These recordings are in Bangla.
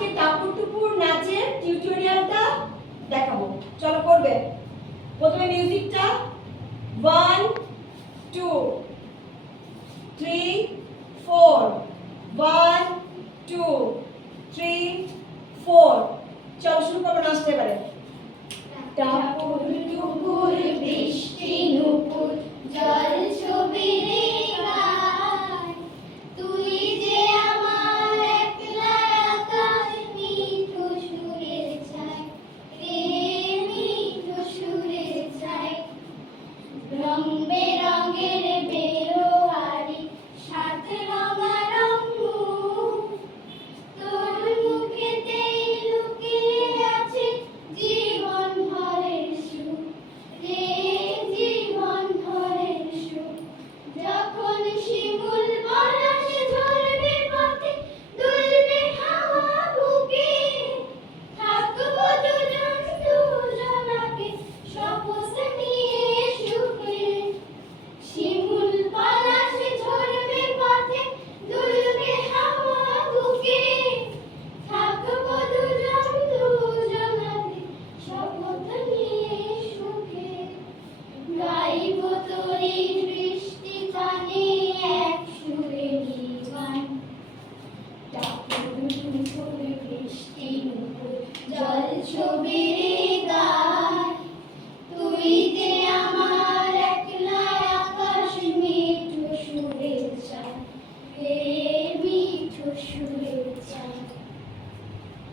আজকে টাপুটুপুর নাচের টিউটোরিয়ালটা দেখাবো। চলো করবে। প্রথমে মিউজিকটা। One, two, three, four. One, two, three, four. চলো শুরু করব নাচতে পারে টাপুর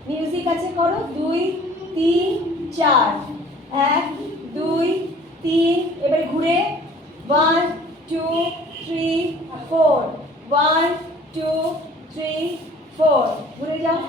মিউজিক আছে করো, দুই, তিন, চার। এক, দুই, তিন, এবারে ঘুরে। One two three four one two three four ঘুরে যাও।